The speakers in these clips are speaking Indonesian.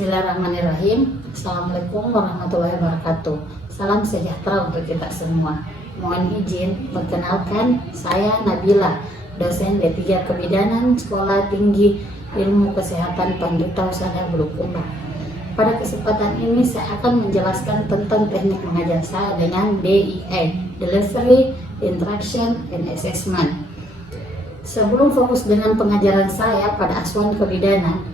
Bismillahirrahmanirrahim. Assalamualaikum warahmatullahi wabarakatuh. Salam sejahtera untuk kita semua. Mohon izin perkenalkan, saya Nabila, dosen D3 Kebidanan Sekolah Tinggi Ilmu Kesehatan Pandita Husada Bulukumba. Pada kesempatan ini saya akan menjelaskan tentang teknik mengajar saya dengan DIA, Delivery, Interaction, and Assessment. Sebelum fokus dengan pengajaran saya pada asuhan kebidanan,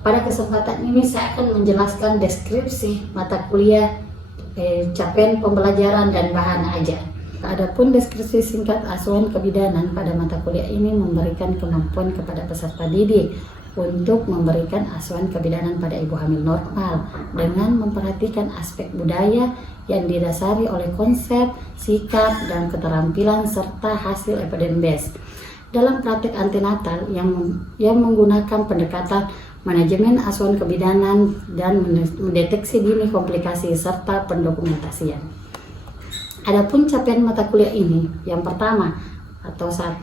pada kesempatan ini saya akan menjelaskan deskripsi mata kuliah, capaian pembelajaran dan bahan ajar. Adapun deskripsi singkat asuhan kebidanan pada mata kuliah ini memberikan kemampuan kepada peserta didik untuk memberikan asuhan kebidanan pada ibu hamil normal dengan memperhatikan aspek budaya yang didasari oleh konsep, sikap, dan keterampilan serta hasil evidence based. Dalam praktik antenatal yang menggunakan pendekatan manajemen asuhan kebidanan dan mendeteksi dini komplikasi serta pendokumentasian. Adapun capaian mata kuliah ini, yang pertama atau 1,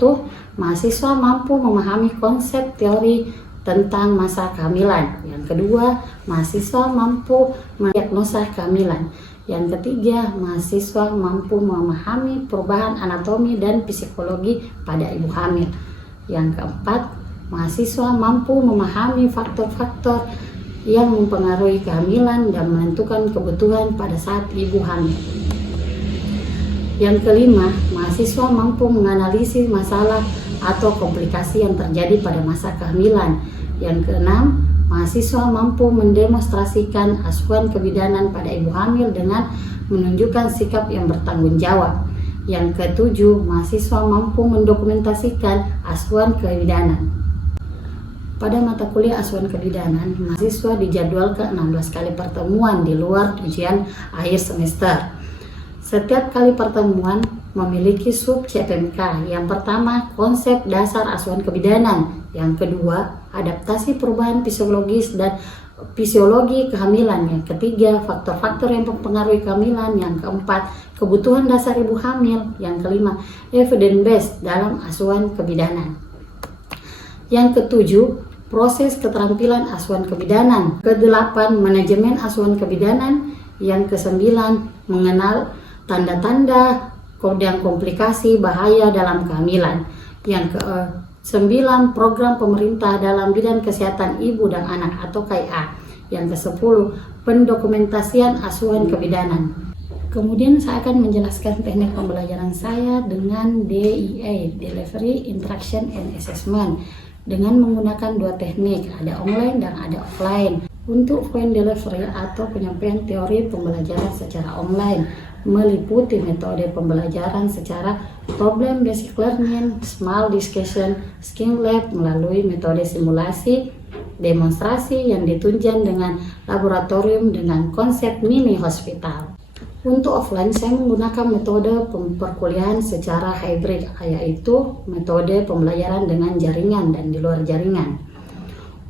mahasiswa mampu memahami konsep teori tentang masa kehamilan. Yang kedua, mahasiswa mampu mendiagnosa kehamilan. Yang ketiga, mahasiswa mampu memahami perubahan anatomi dan psikologi pada ibu hamil. Yang keempat, mahasiswa mampu memahami faktor-faktor yang mempengaruhi kehamilan dan menentukan kebutuhan pada saat ibu hamil. Yang kelima, mahasiswa mampu menganalisis masalah atau komplikasi yang terjadi pada masa kehamilan. Yang keenam, mahasiswa mampu mendemonstrasikan asuhan kebidanan pada ibu hamil dengan menunjukkan sikap yang bertanggung jawab. Yang ketujuh, mahasiswa mampu mendokumentasikan asuhan kebidanan. Pada mata kuliah asuhan kebidanan, mahasiswa dijadwalkan 16 kali pertemuan di luar ujian akhir semester. Setiap kali pertemuan memiliki sub CPMK. Yang pertama, konsep dasar asuhan kebidanan. Yang kedua, adaptasi perubahan fisiologis dan fisiologi kehamilan. Yang ketiga, faktor-faktor yang mempengaruhi kehamilan. Yang keempat, kebutuhan dasar ibu hamil. Yang kelima, evidence based dalam asuhan kebidanan. Yang ketujuh, proses keterampilan asuhan kebidanan. Kedelapan, manajemen asuhan kebidanan. Yang kesembilan, mengenal tanda-tanda dan komplikasi bahaya dalam kehamilan. Yang ke-9, program pemerintah dalam bidang kesehatan ibu dan anak atau KIA. Yang ke-10, pendokumentasian asuhan kebidanan. Kemudian saya akan menjelaskan teknik pembelajaran saya dengan DIA, Delivery, Interaction, and Assessment, dengan menggunakan dua teknik, ada online dan ada offline. Untuk point delivery atau penyampaian teori pembelajaran secara online meliputi metode pembelajaran secara problem basic learning, small discussion, skill lab melalui metode simulasi, demonstrasi yang ditunjang dengan laboratorium dengan konsep mini hospital. Untuk offline, saya menggunakan metode perkuliahan secara hybrid, yaitu metode pembelajaran dengan jaringan dan di luar jaringan.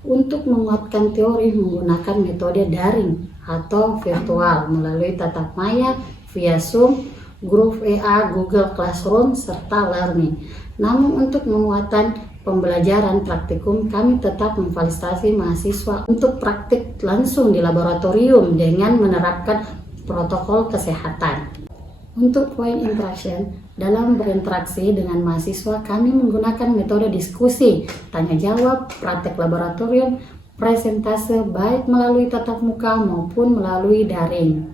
Untuk menguatkan teori menggunakan metode daring atau virtual melalui tatap maya via Zoom, grup WA, Google Classroom, serta Learning. Namun untuk menguatkan pembelajaran praktikum, kami tetap memfasilitasi mahasiswa untuk praktik langsung di laboratorium dengan menerapkan protokol kesehatan. Untuk point interaction, dalam berinteraksi dengan mahasiswa, kami menggunakan metode diskusi, tanya jawab, praktek laboratorium, presentase baik melalui tatap muka maupun melalui daring.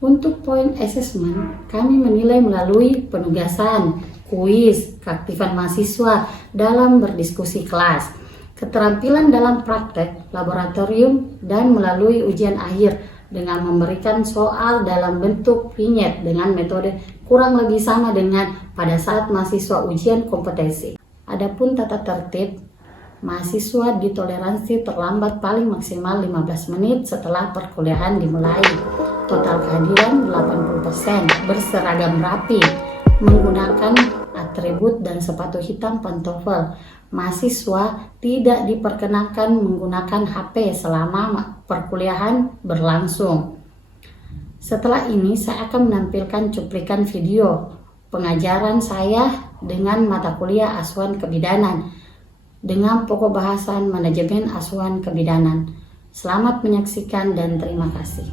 Untuk point assessment, kami menilai melalui penugasan, kuis, keaktifan mahasiswa dalam berdiskusi kelas, keterampilan dalam praktek laboratorium, dan melalui ujian akhir dengan memberikan soal dalam bentuk vignette dengan metode kurang lebih sama dengan pada saat mahasiswa ujian kompetensi. Adapun tata tertib, mahasiswa ditoleransi terlambat paling maksimal 15 menit setelah perkuliahan dimulai. Total kehadiran 80%, berseragam rapi, menggunakan atribut dan sepatu hitam pantofel. Mahasiswa tidak diperkenankan menggunakan HP selama perkuliahan berlangsung. Setelah ini saya akan menampilkan cuplikan video pengajaran saya dengan mata kuliah asuhan kebidanan dengan pokok bahasan manajemen asuhan kebidanan. Selamat menyaksikan dan terima kasih.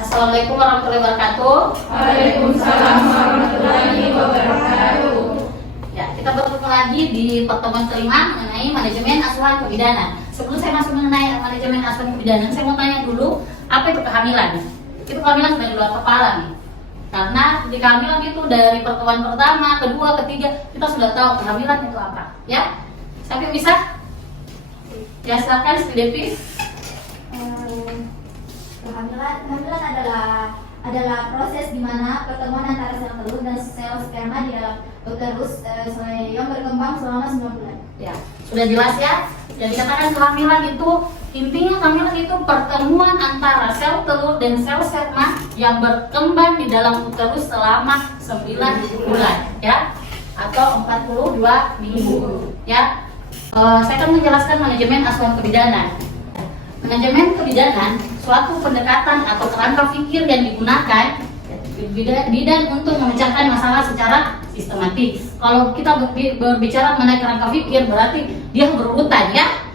Assalamualaikum warahmatullahi wabarakatuh. Waalaikumsalam warahmatullahi wabarakatuh. Ya, kita bertemu lagi di pertemuan kelima mengenai manajemen asuhan kebidanan. Sebelum saya masuk mengenai manajemen asuhan kebidanan, saya mau tanya dulu, apa itu kehamilan? Itu kehamilan sudah di luar kepala nih. Karena di kehamilan itu dari pertemuan pertama, kedua, ketiga, kita sudah tahu kehamilan itu apa. Ya, sampai bisa? Ya, silakan Devi. Kehamilan adalah proses di mana pertemuan antara sel telur dan sel sperma di dalam uterus yang berkembang selama 9 bulan. Ya, sudah jelas ya. Jadi katakan kehamilan itu intinya kehamilan itu pertemuan antara sel telur dan sel sperma yang berkembang di dalam uterus selama 9 bulan ya, atau 42 minggu ya. Saya akan menjelaskan manajemen asuhan kebidanan. Manajemen kebidanan suatu pendekatan atau kerangka pikir yang digunakan bidan untuk memecahkan masalah secara sistematis. Kalau kita berbicara mengenai kerangka pikir berarti dia berurutan ya.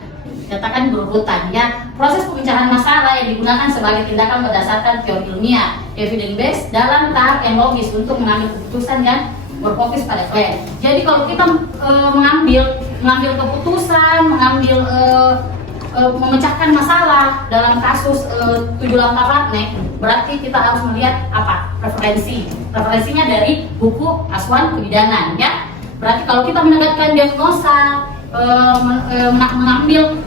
Katakan berurutan ya. Proses pemecahan masalah yang digunakan sebagai tindakan berdasarkan teori ilmiah, evidence based dalam tahap yang logis untuk mengambil keputusan yang berfokus pada klien. Jadi kalau kita mengambil keputusan, memecahkan masalah dalam kasus 7 langkah Barnett, berarti kita harus melihat apa? Referensinya dari buku asuhan kebidanan ya. Berarti kalau kita menegakkan diagnosa, mengambil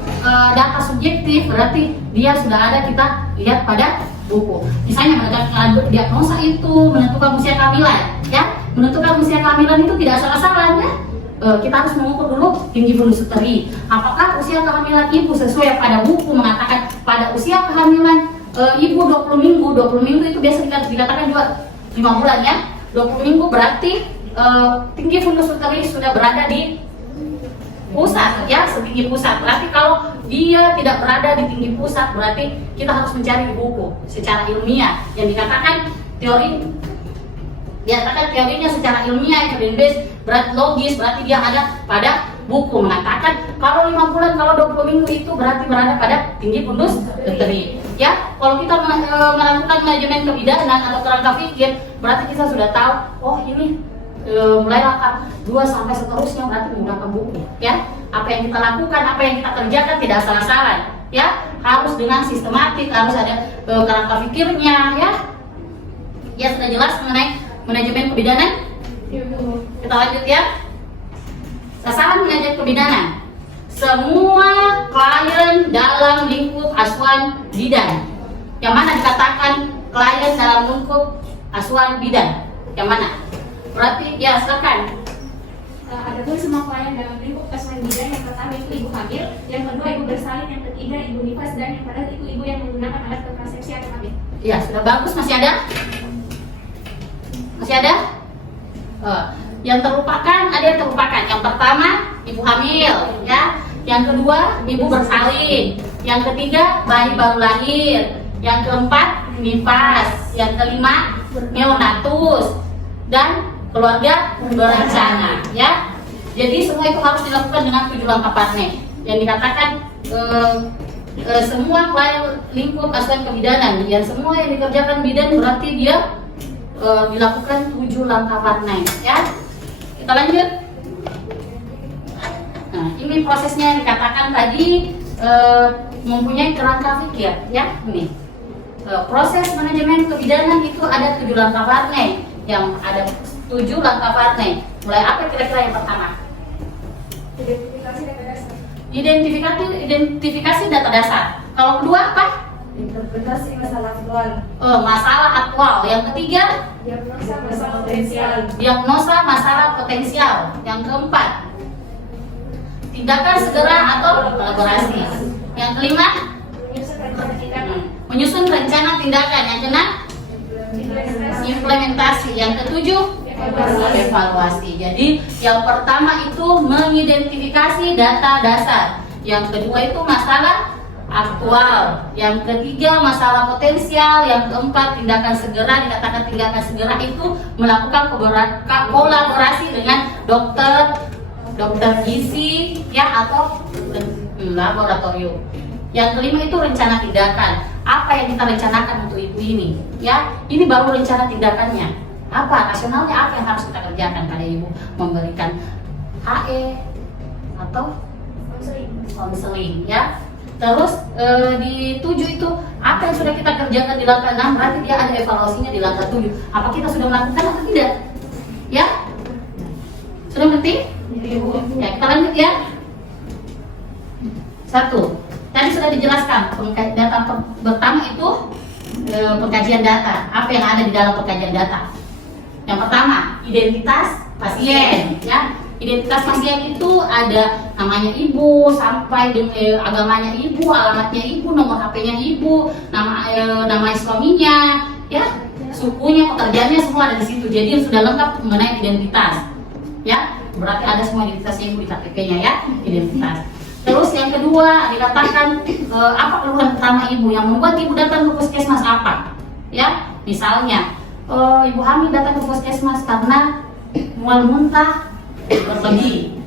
data subjektif, berarti dia sudah ada, kita lihat pada buku. Misalnya menegakkan diagnosa itu menentukan usia kehamilan ya. Menentukan usia kehamilan itu tidak salah-salah ya. Kita harus mengukur dulu tinggi fundus uteri. Apakah usia kehamilan ibu sesuai pada buku mengatakan pada usia kehamilan ibu 20 minggu. 20 minggu itu biasa dikatakan juga 5 bulan ya. 20 minggu berarti tinggi fundus uteri sudah berada di pusat ya, setinggi pusat. Berarti kalau dia tidak berada di tinggi pusat, berarti kita harus mencari buku secara ilmiah yang dikatakan teorinya secara ilmiah, evidence based, berarti logis, berarti dia ada pada buku mengatakan kalau 5 bulan, kalau 20 minggu itu berarti berada pada tinggi fundus uteri ya. Kalau kita melakukan manajemen kebidanan atau kerangka pikir, berarti kita sudah tahu, oh ini mulai langkah 2 sampai seterusnya berarti menggunakan buku ya. Apa yang kita lakukan, apa yang kita kerjakan tidak salah-salah ya, harus dengan sistematik, harus ada kerangka pikirnya ya. Ya, sudah jelas mengenai manajemen kebidanan. Kita lanjut ya. Sasaran manajemen kebidanan: semua klien dalam lingkup asuhan bidan. Yang mana dikatakan klien dalam lingkup asuhan bidan? Yang mana? Berarti ya, silakan. Ada pun semua klien dalam lingkup asuhan bidan. Yang pertama itu ibu hamil, yang kedua ibu bersalin, yang ketiga ibu nifas, dan yang keempat itu ibu yang menggunakan alat kontrasepsi atau hamil. Ya, sudah bagus. Masih ada? Masih ada? Yang terlupakan, ada yang terlupakan. Yang pertama ibu hamil ya, yang kedua ibu bersalin, yang ketiga bayi baru lahir, yang keempat nifas, yang kelima neonatus, dan keluarga berencana ya. Jadi semua itu harus dilakukan dengan 7 langkah Barnett yang dikatakan semua klien lingkup asuhan kebidanan, yang semua yang dikerjakan bidan berarti dia dilakukan 7 langkah Barnett ya. Kita lanjut. Nah, ini prosesnya yang dikatakan tadi mempunyai kerangka pikir ya. Ini proses manajemen kebidanan itu ada 7 langkah Barnett, yang ada 7 langkah Barnett. Mulai apa kira-kira yang pertama? Identifikasi data dasar. Kalau kedua apa? Interpretasi masalah aktual. Masalah aktual. Yang ketiga, Diagnosa masalah potensial. diagnosa masalah potensial. Yang keempat, tindakan segera atau kolaborasi. Yang kelima, menyusun rencana tindakan. Yang keenam, implementasi. Yang ketujuh, evaluasi. Jadi yang pertama itu mengidentifikasi data dasar. Yang kedua itu masalah aktual. Yang ketiga, masalah potensial. Yang keempat, tindakan segera. Dikatakan tindakan segera itu melakukan kolaborasi dengan dokter gizi ya atau laboratorium. Yang kelima itu rencana tindakan. Apa yang kita rencanakan untuk ibu ini? Ya, ini baru rencana tindakannya. Apa rasionalnya? Apa yang harus kita kerjakan pada ibu? Memberikan HE atau konseling ya. Terus di 7 itu apa yang sudah kita kerjakan di langkah 6, berarti dia ada evaluasinya di langkah 7. Apa kita sudah melakukan atau tidak? Ya? Sudah ngerti? Ya, kita lanjut ya. 1. Tadi sudah dijelaskan data pertama itu pengkajian data. Apa yang ada di dalam pengkajian data? Yang pertama, identitas pasien ya. Identitas pasien itu ada namanya ibu, sampai dengan agamanya ibu, alamatnya ibu, nomor HP-nya ibu, nama suaminya, ya, sukunya, pekerjaannya semua ada di situ. Jadi yang sudah lengkap mengenai identitas, ya. Berarti ada semua identitasnya ibu di KTP-nya ya, identitas. Terus yang kedua dikatakan apa keluhan pertama ibu yang membuat ibu datang ke puskesmas apa, ya. Misalnya ibu hamil datang ke puskesmas karena mual muntah berlebih.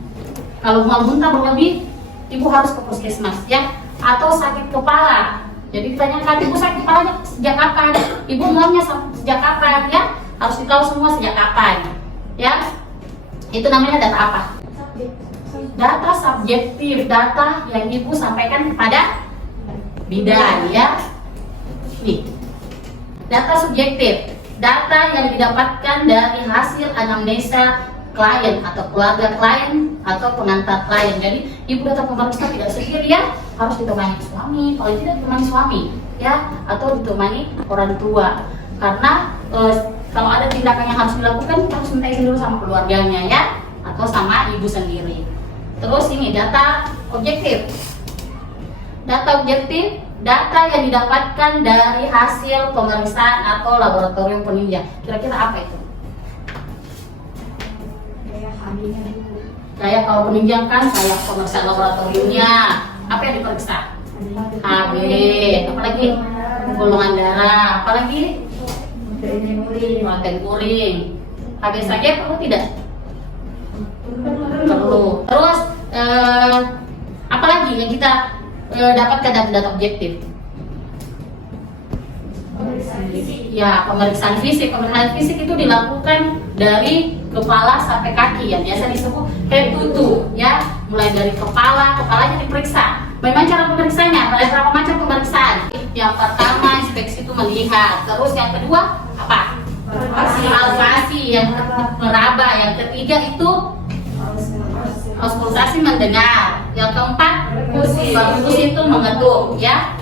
Kalau mual muntah berlebih, ibu harus ke puskesmas ya. Atau sakit kepala. Jadi ditanyakan ibu sakit kepalanya sejak kapan? Ibu mualnya sejak kapan ya? Harus ditahu semua sejak kapan. Ya. Itu namanya data apa? Data subjektif, data yang ibu sampaikan kepada bidan ya. Nih. Data subjektif, data yang didapatkan dari hasil anamnesa klien atau keluarga klien atau pengantar klien. Jadi ibu datang pemeriksa tidak sendiri ya, harus ditemani suami, kalau tidak ditemani suami ya, atau ditemani orang tua. Karena kalau ada tindakan yang harus dilakukan, kita harus minta izin dulu sama keluarganya ya, atau sama ibu sendiri. Terus ini data objektif. Data objektif, data yang didapatkan dari hasil pemeriksaan atau laboratorium peninjau. Kira-kira apa itu? Kayak kalau peninjau kan kayak pemeriksaan laboratoriumnya. Apa yang diperiksa? HB, apalagi golongan darah, apalagi protein urin. HB saja perlu tidak? Perlu. Terus apalagi yang kita dapatkan data objektif? Ya, pemeriksaan fisik. Pemeriksaan fisik itu dilakukan dari kepala sampai kaki yang biasa disebut head to toe ya. Mulai dari kepalanya diperiksa. Bagaimana cara pemeriksanya? Ada berapa macam pemeriksaan? Yang pertama inspeksi itu melihat. Terus yang kedua apa? Palpasi. Yang meraba. Yang ketiga itu auskultasi mendengar. Yang keempat perkusi itu mengetuk ya.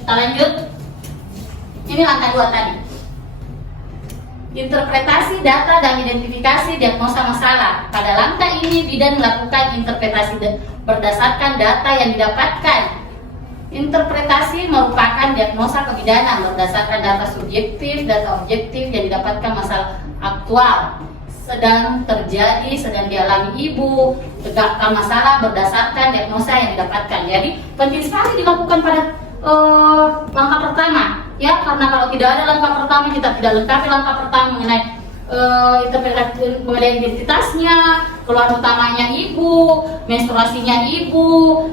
Kita lanjut. Ini langkah 2 tadi. Interpretasi data dan identifikasi diagnosa masalah. Pada langkah ini bidan melakukan interpretasi berdasarkan data yang didapatkan. Interpretasi merupakan diagnosa kebidanan berdasarkan data subjektif, data objektif yang didapatkan masalah aktual sedang terjadi, sedang dialami ibu, tegakkan masalah berdasarkan diagnosa yang didapatkan. Jadi penting sekali dilakukan pada langkah pertama ya, karena kalau tidak ada langkah pertama, kita tidak lengkapi langkah pertama mengenai interpretasi mengenai identitasnya, keluhan utamanya ibu, menstruasinya ibu,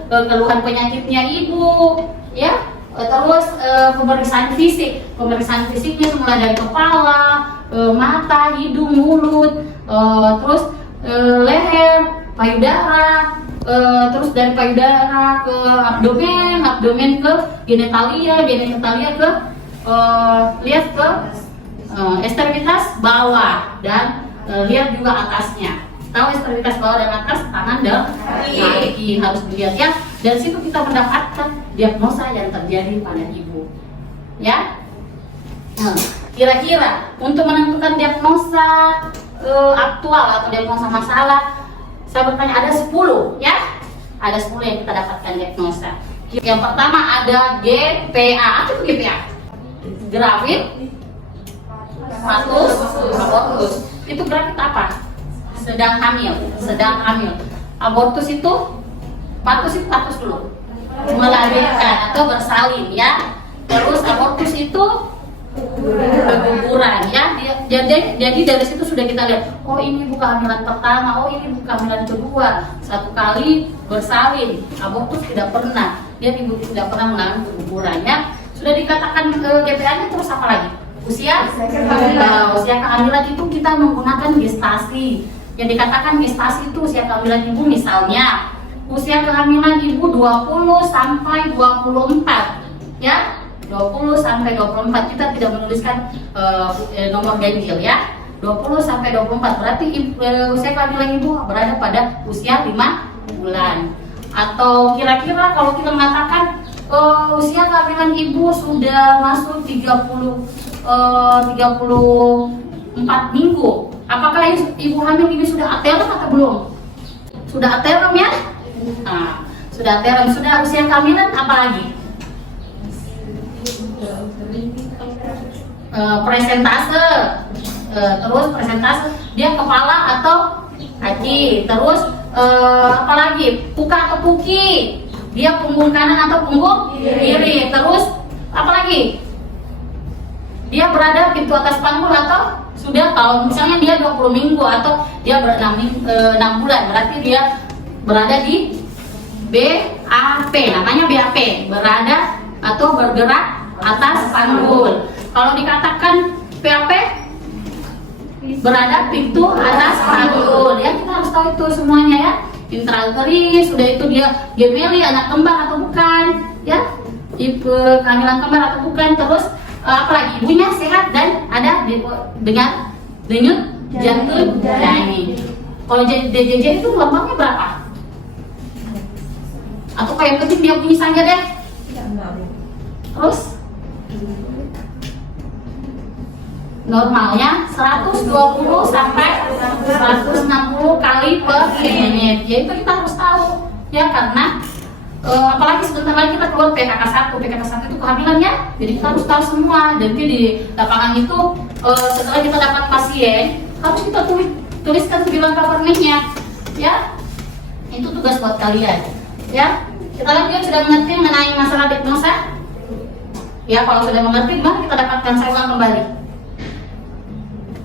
keluhan penyakitnya ibu ya. Terus pemeriksaan fisiknya mulai dari kepala, mata, hidung, mulut, terus leher, payudara, terus dari payudara ke abdomen ke genitalia ke lihat ke ekstremitas bawah dan lihat juga atasnya. Tahu ekstremitas bawah dan atas, tangan dan kaki harus dilihat ya. Dan situ kita mendapatkan diagnosa yang terjadi pada ibu. Ya. Kira-kira untuk menentukan diagnosa aktual atau diagnosa masalah, saya bertanya ada 10 ya. Ada 10 yang kita dapatkan diagnosa. Yang pertama ada GPA. Apa itu GPA? Gravid Patus Abortus. Itu gravid apa? Sedang hamil. Abortus itu patus dulu. melahirkan atau bersalin ya. Terus abortus itu keguguran ya. Jadi dari situ sudah kita lihat, oh ini bukan kehamilan pertama, oh ini bukan kehamilan kedua, satu kali bersalin, abortus tidak pernah, dia ibu tidak pernah mengalami keguguran ya. Sudah dikatakan GPA-nya, terus apa lagi? Usia kehamilan itu kita menggunakan gestasi. Yang dikatakan gestasi itu usia kehamilan ibu, misalnya usia kehamilan ibu 20 sampai 24 ya. 20 sampai 24, kita tidak menuliskan nomor ganjil ya. 20 sampai 24 berarti usia kehamilan ibu berada pada usia 5 bulan. Atau kira-kira kalau kita mengatakan usia kehamilan ibu sudah masuk 34 minggu, apakah ibu hamil ini sudah aterem atau belum? Sudah aterem ya? Nah, sudah aterem, sudah usia kehamilan apa lagi? Presentase, terus presentase dia kepala atau kaki, terus apalagi puka atau puki, dia punggung kanan atau punggung kiri, terus apalagi dia berada pintu atas panggul atau sudah, kalau misalnya dia 20 minggu atau dia 6 bulan, berarti dia berada di BAP, namanya BAP, berada atau bergerak atas panggul. Kalau dikatakan PAP, berada pintu atas panggul ya, kita harus tahu itu semuanya ya. Intrauterus, sudah itu dia gemeli, anak kembar atau bukan ya, tipe kehamilan kembar atau bukan. Terus apalagi ibunya sehat dan ada dengan denyut jantung janin. Kalau DJJ itu gelombangnya berapa? Atau kayak penting dia bunyi saja deh. Terus normalnya 120 sampai 160 kali per menit. Ya itu kita harus tahu ya, karena apalagi sebentar lagi kita keluar PKK1 itu kehamilannya, jadi kita harus tahu semua. Jadi di lapangan itu setelah kita dapat pasien harus kita tuliskan 9 per menitnya ya. Itu tugas buat kalian ya. Kita lanjut, sudah mengerti mengenai masalah diagnosa ya. Kalau sudah mengerti, mari kita dapatkan, saya ulang kembali.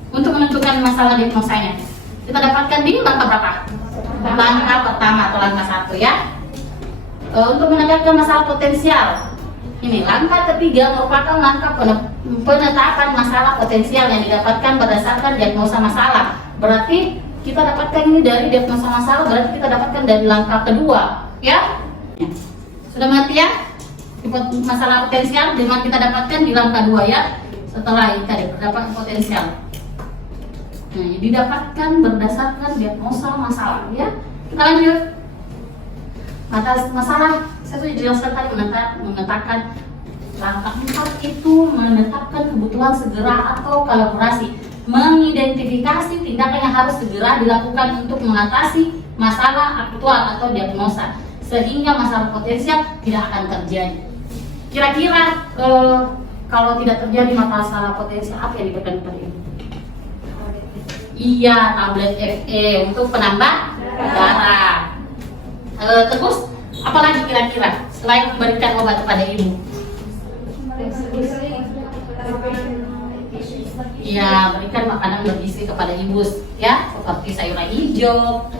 Untuk menentukan masalah diagnosanya, kita dapatkan di langkah berapa? Langkah pertama atau langkah 1 ya. Untuk menegakkan masalah potensial, ini langkah ketiga merupakan langkah penetapan masalah potensial yang didapatkan berdasarkan diagnosa masalah. Berarti kita dapatkan ini dari diagnosa masalah, berarti kita dapatkan dari langkah kedua ya. Sudah mengerti ya? Masalah potensial dengan kita dapatkan di langkah 2 ya. Setelah tadi dapat potensial, nah, didapatkan berdasarkan diagnosa masalah ya. Kita lanjut. Masalah saya sudah jelaskan tadi, menetapkan langkah 4 itu menetapkan kebutuhan segera atau kolaborasi, mengidentifikasi tindakan yang harus segera dilakukan untuk mengatasi masalah aktual atau diagnosa sehingga masalah potensial tidak akan terjadi. Kira-kira kalau tidak terjadi masalah potensial, apa yang diberikan kepada ibu? Iya, tablet FE untuk penambah darah. Terus apalagi kira-kira selain memberikan obat kepada ibu? Iya, berikan makanan bergizi kepada ibu ya, seperti sayuran hijau,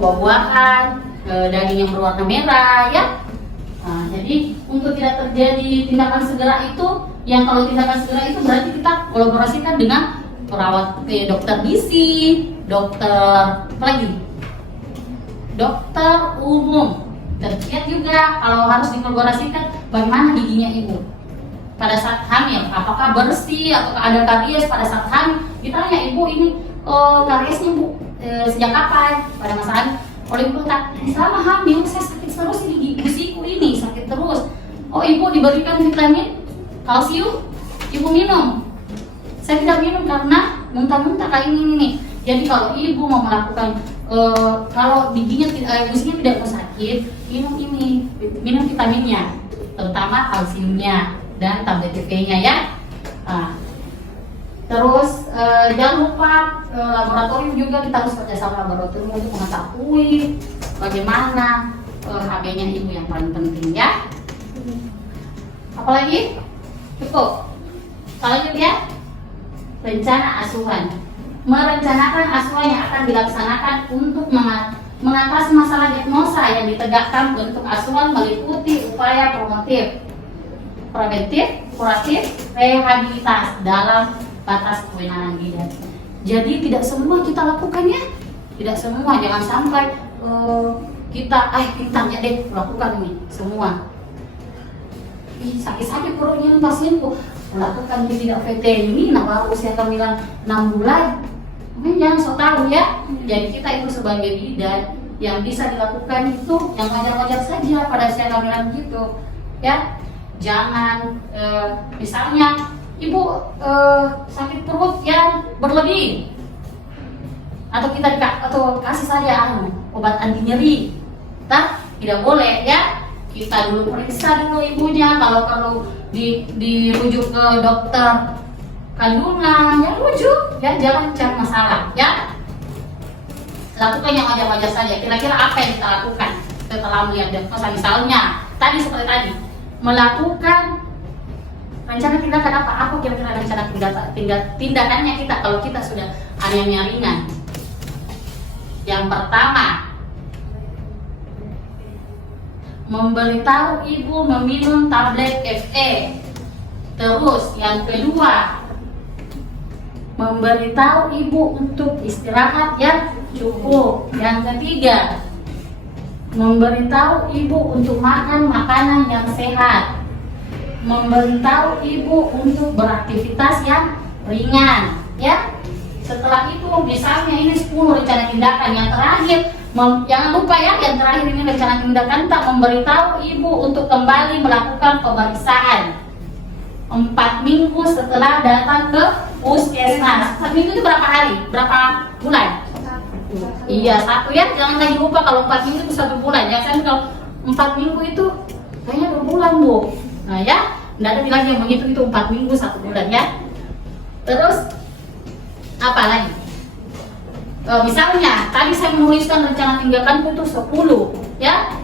buah-buahan, daging yang berwarna merah ya. Nah, jadi untuk tidak terjadi tindakan segera itu, yang kalau tindakan segera itu berarti kita kolaborasikan dengan perawat, dokter gizi, dokter apa lagi? Dokter umum. Terlihat juga kalau harus dikolaborasikan bagaimana giginya ibu pada saat hamil, apakah bersih atau ada karies pada saat hamil. Kita tanya ibu, ini kariesnya bu sejak kapan? Pada masa hamil, oleh ibu tak, selama hamil saya sakit terus, ini gigiku ini sakit terus. Oh, ibu diberikan vitamin kalsium, ibu minum. Saya tidak minum karena muntah-muntah kayak ini nih. Jadi kalau ibu mau melakukan kalau giginya tidak mau sakit, minum vitaminnya, terutama kalsiumnya dan tablet DP-nya ya. Nah, terus jangan lupa laboratorium juga, kita harus kerjasama laboratorium untuk mengetahui bagaimana HB-nya ibu yang paling penting ya. Apalagi? Cukup. Selanjutnya ya, rencana asuhan. Merencanakan asuhan yang akan dilaksanakan untuk mengatasi masalah diagnosa yang ditegakkan bentuk asuhan meliputi upaya promotif, preventif, kuratif, rehabilitas dalam batas kewenangan bidan. Jadi tidak semua kita lakukan ya, tidak semua, jangan sampai kita ya deh lakukan nih semua. Sakit-sakit perutnya pasienku, lakukan tidak VT ini, baru usia kehamilan 6 bulan. Jangan sok tahu ya. Jadi kita itu sebagai bidan yang bisa dilakukan itu yang wajar-wajar saja pada usia kehamilan gitu ya. Jangan misalnya ibu sakit perut yang berlebih, atau kita kasih saja obat anti nyeri, tidak boleh ya. Kita dulu periksa dulu ibunya, kalau perlu dirujuk ke dokter kandungan ya rujuk ya, jangan cari masalah ya. Lakukan yang wajar-wajar saja. Kira-kira apa yang kita lakukan setelah melihat diagnosa? Misalnya tadi seperti tadi, melakukan rencana tindakan apa kira-kira rencana tindakannya kita kalau kita sudah anemia ringan. Yang pertama, memberitahu ibu meminum tablet Fe. Terus yang kedua, memberitahu ibu untuk istirahat yang cukup. Yang ketiga, memberitahu ibu untuk makan makanan yang sehat. Memberitahu ibu untuk beraktivitas yang ringan ya. Setelah itu misalnya ini 10 rencana tindakan. Yang terakhir, jangan lupa ya, yang terakhir ini rencana tindakan, tak memberitahu ibu untuk kembali melakukan pemeriksaan 4 minggu setelah datang ke puskesmas. 4 minggu itu berapa hari? Berapa bulan? Iya, 1 ya. Jangan lagi lupa kalau 4 minggu itu 1 bulan. Jangan kalau 4 minggu itu kayaknya 2 bulan bu. Nah ya, tidak ada bilang yang begitu, itu 4 minggu 1 bulan ya. Terus apa lagi? Misalnya tadi saya menuliskan rencana tindakan itu 10 ya.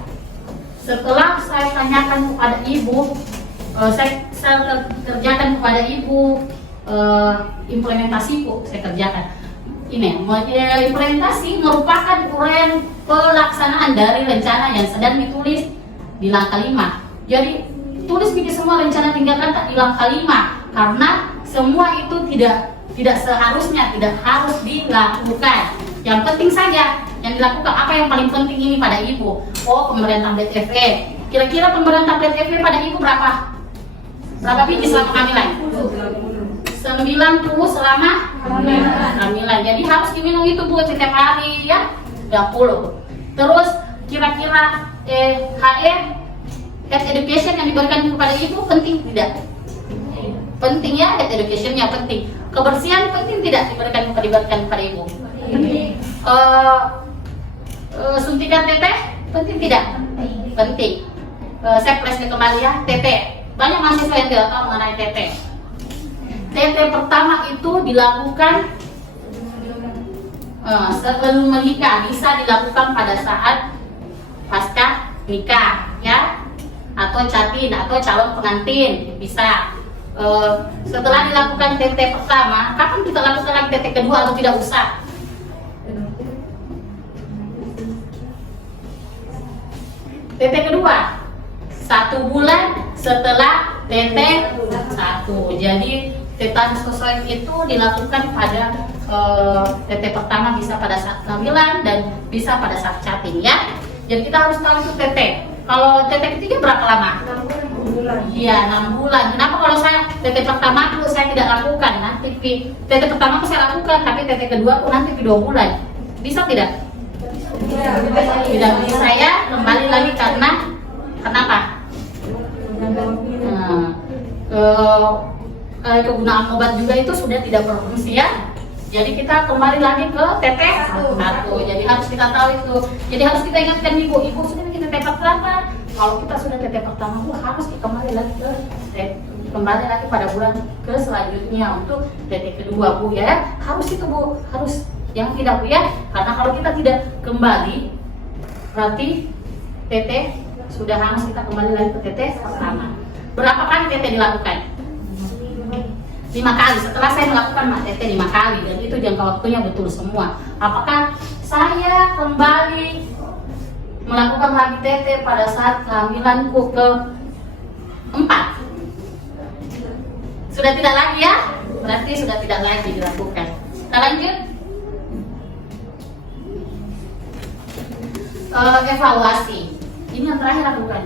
Setelah saya tanyakan kepada ibu, saya kerjakan kepada ibu, implementasi bu saya kerjakan. Ini implementasi merupakan uraian pelaksanaan dari rencana yang sedang ditulis di langkah 5. Jadi tulis bikin semua rencana tindakan tak di langkah 5, karena semua itu tidak seharusnya, tidak harus dilakukan. Yang penting saja yang dilakukan apa yang paling penting ini pada ibu. Pemberian tablet Fe. Kira-kira pemberian tablet Fe pada ibu berapa biji selama kehamilan? 90 selama kehamilan. Jadi harus diminum itu bu setiap hari ya, 20. Terus kira-kira health education yang diberikan kepada ibu penting tidak? Penting ya, health education-nya penting. Kebersihan penting tidak diberikan kepada ibu? Suntikan teteh penting tidak? Penting. Saya flashback kembali ya, teteh. Banyak mahasiswa yang tidak tahu mengenai teteh. Teteh pertama itu dilakukan sebelum menikah, bisa dilakukan pada saat pasca nikah ya, atau catin atau calon pengantin bisa. Setelah dilakukan TT pertama, kapan kita lakukan lagi TT kedua atau tidak usah? TT kedua 1 bulan setelah TT 1. Jadi tetanus toxoid itu dilakukan pada TT pertama, bisa pada saat kehamilan dan bisa pada saat chatting ya. Jadi kita harus tahu itu TT. Kalau TT ketiga berapa lama? 6 bulan. Iya, 6 bulan. Kenapa kalau saya TT pertama itu saya tidak lakukan, nanti TT pertama saya lakukan, tapi TT kedua nanti 2 bulan. Bisa tidak? Tidak bisa ya. Kembali lagi karena kenapa? Kegunaan obat juga itu sudah tidak berfungsi ya. Jadi kita kembali lagi ke TT 1. Jadi harus kita tahu itu. Jadi harus kita ingatkan ibu sudah kita TT pertama. Kalau kita sudah TT pertama, harus kembali lagi pada bulan ke selanjutnya untuk TT kedua bu ya. Harus itu bu, harus yang tidak bu ya. Karena kalau kita tidak kembali, berarti TT sudah hangus, kita kembali lagi ke TT pertama. Berapa kali TT dilakukan? 5 kali. Setelah saya melakukan TT 5 kali dan itu jangka waktunya betul semua. Apakah saya kembali melakukan lagi TT pada saat kehamilanku ke-4? Sudah tidak lagi ya? Berarti sudah tidak lagi dilakukan. Kita lanjut. Evaluasi. Ini yang terakhir lakukan.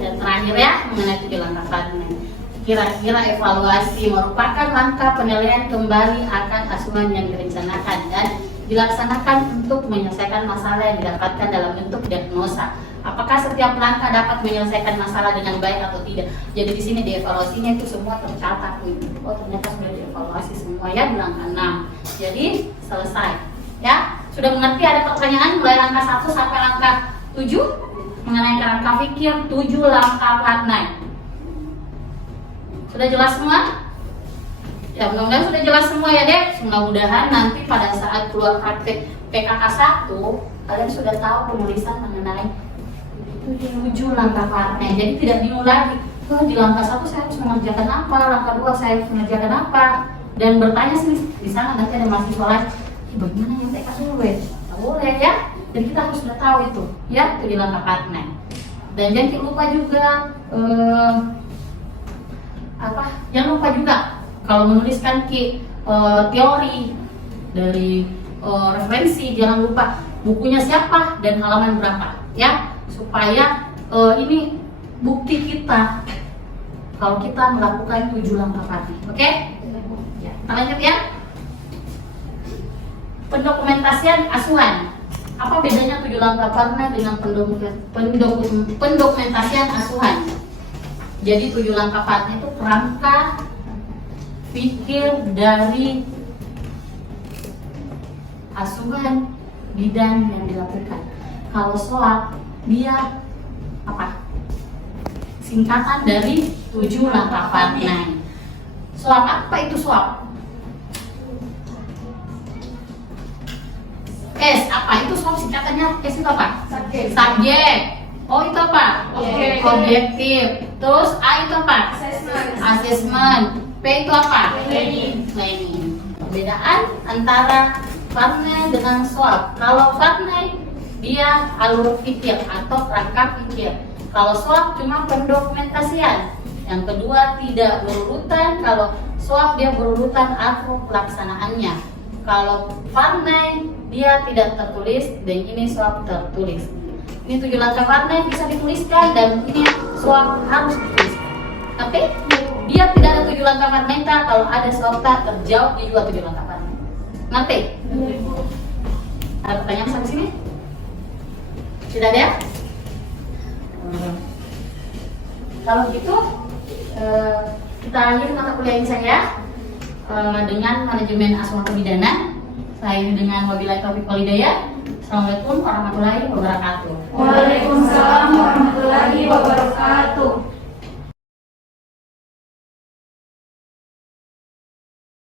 Dan terakhir ya, mengenai 7 langkah partner. Kira-kira evaluasi merupakan langkah penilaian kembali akan asuhan yang direncanakan dan dilaksanakan untuk menyelesaikan masalah yang didapatkan dalam bentuk diagnosa. Apakah setiap langkah dapat menyelesaikan masalah dengan baik atau tidak? Jadi di sini di evaluasinya itu semua tercatat. Oh ternyata sudah dievaluasi semua ya di langkah 6. Jadi selesai. Ya, sudah mengerti ada pertanyaan mulai langkah 1 sampai langkah 7 mengenai kerangka pikir 7 langkah partner. Sudah jelas semua? Ya mudah-mudahan sudah jelas semua ya dek. Mudah-mudahan nanti pada saat keluar praktek PKK 1 kalian sudah tahu penulisan mengenai 7 langkah partner. Jadi tidak bingung lagi. Di langkah 1 saya harus mengerjakan apa, langkah 2 saya harus mengerjakan apa, dan bertanya sih di sana nanti ada mahasiswa lain, bagaimana yang TK dulu ya? Tidak boleh ya. Jadi kita harus sudah tahu itu ya 7 langkah partner. Dan jangan lupa juga jangan lupa juga kalau menuliskan teori dari referensi, jangan lupa bukunya siapa dan halaman berapa ya, supaya ini bukti kita kalau kita melakukan 7 langkah partner. Oke? Ya, kita lanjut ya. Pendokumentasian asuhan. Apa bedanya 7 langkah partner dengan pendokumentasian asuhan? Jadi 7 langkah partner itu kerangka pikir dari asuhan bidan yang dilakukan. Kalau SWOT dia apa? Singkatan dari 7 langkah partner. SWOT apa itu SWOT? S apa itu SWOT singkatannya? S itu apa? Subjek. O itu apa? Objektif. Terus A itu apa? Assessment. P itu apa? Planning. Perbedaan antara partner dengan SWOT. Kalau partner dia alur pikir atau kerangka pikir. Kalau SWOT cuma pendokumentasian. Yang kedua tidak berurutan. Kalau SWOT dia berurutan alur pelaksanaannya. Kalau partner dia tidak tertulis dan ini SWOT tertulis. Ini 7 langkah partner bisa dituliskan dan ini SWOT harus dituliskan. Tapi dia tidak ada 7 langkah partner, kalau ada SWOT terjawab di juga 7 langkah partner. Ngerti? Ada pertanyaan sampai sini? Sudah ada? Kalau gitu kita akhiri mata kuliah ini saya dengan manajemen asuhan kebidanan. Saya dengan wabillahi taufiq wal hidayah. Assalamualaikum warahmatullahi wabarakatuh. Waalaikumsalam warahmatullahi wabarakatuh.